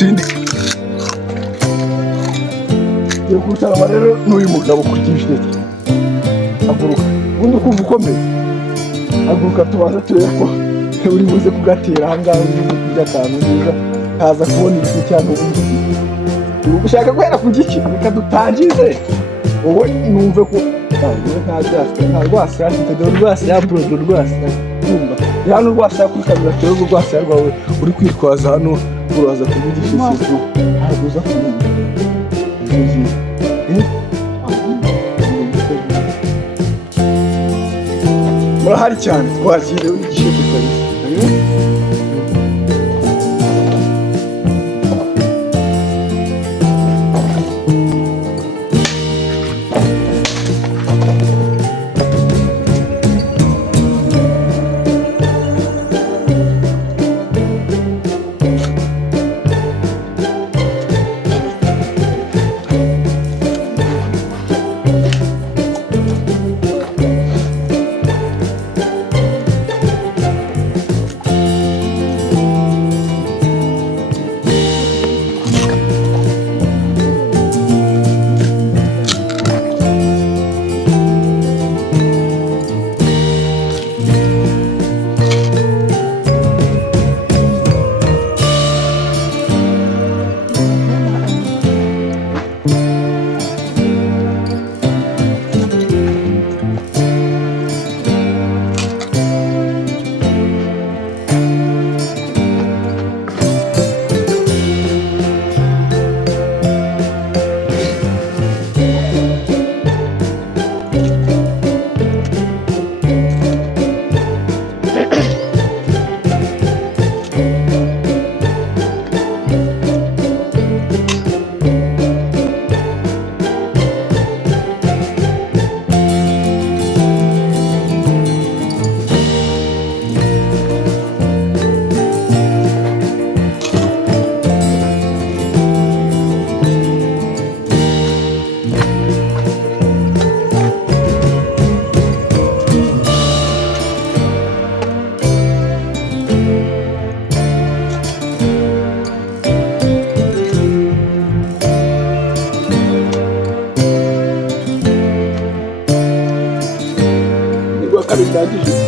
utsinde. Yo kutarama rero n'uyu mugabo kugishye. Aguruka. Ubundi kumva ukomeye. Aguruka tubaza turebe ko uri buze kugatera ahangaha kujya akantu neza kaza kubona iki cyane ubundi. Uri gushaka guhera ku giki reka dutangize. Wowe numve ko nta rwasi afite dore rwasi ya brodo rwasi kumva hano rwasi kuri kamera cyo rwasi rwawe uri kwitwaza hano uraza kuvugisha isuku haguza kumenya murahari cyane twakire wigishe tukarisa bihagije.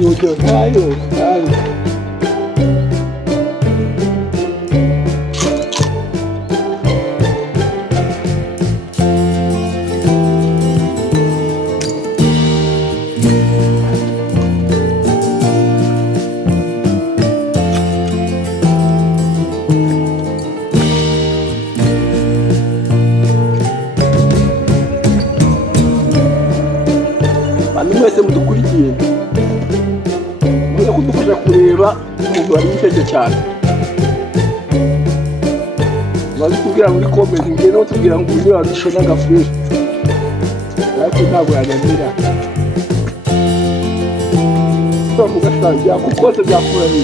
Mucho callo, callo. Abantu mwese mudukurikiye kudufasha kureba umuntu wari wifeje cyane bazitubwira muri comment ngiye no tubwira ngo uyu wadishona gafresh ariko ntabwo yanyamira twavuga cyane kuko se byakuranye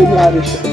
Penyarisha.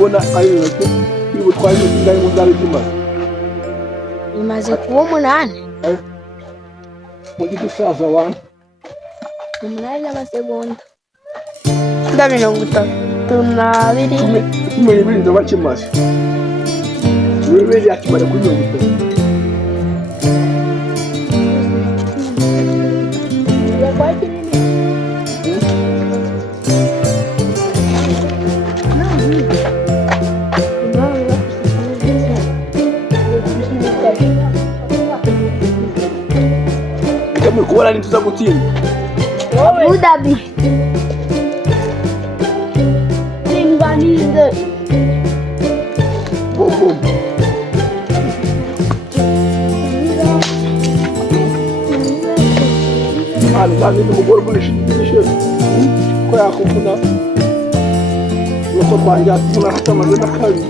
kubona ayoyote y'ubutwari n'ingahe muzaba imaze imaze kuba 8 mu gisaza wana 8 n'amasegonda 32 kumenya ibintu bakimaze wewe yakimara kuri 30 kubona ni tuza gutinda Abu Dhabi Indonesia bobo Hadi umugore ugurisha ko yakuvuna nuko twajya tuna hatamaze n'akazi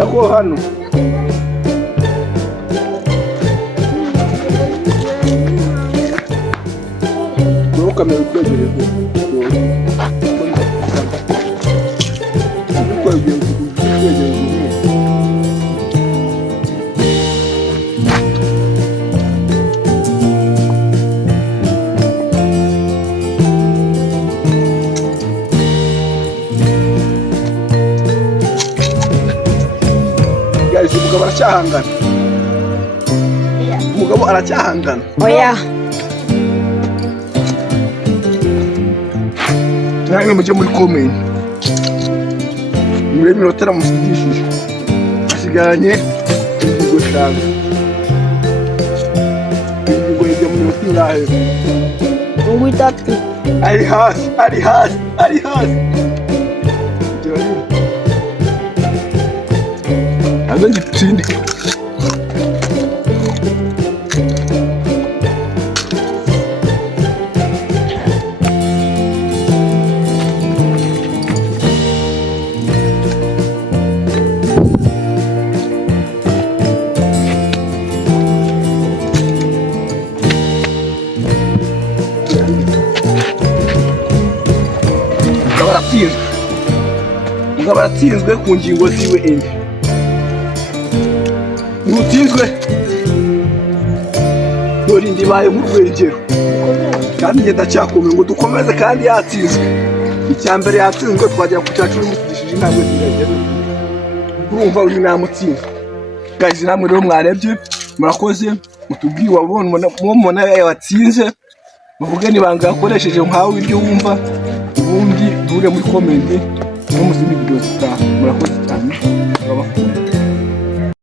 genda ko hano kamera ukwegereza umugabo aracyahangana. Umugabo aracyahangana. Oya. Namwe mujye muri comment. Muri minota ramusigishije. Asigaranye ingingo eshanu. Ingingo ijya mu minota ingahe? Ngo itatu. Ari hasi. Azangi tsindi. Umugabo aratsinzwe ku ngingo ziwe enye. Ntutsinzwe dore indi baye mu rwengero kandi ngenda cyakomeye ngo dukomeze kandi yatsinzwe. Icya mbere yatsinzwe twagera ku cyacu bimusigishije intambwe zirengera. Urumva uyu namutsinze. Guys, namwe rero mwarebye murakoze mutubwiye wabona yatsinze muvuge nibanga yakoresheje nkawe ibyo wumva ubundi dure muri comment no mu zindi video zitaha. Murakoze cyane.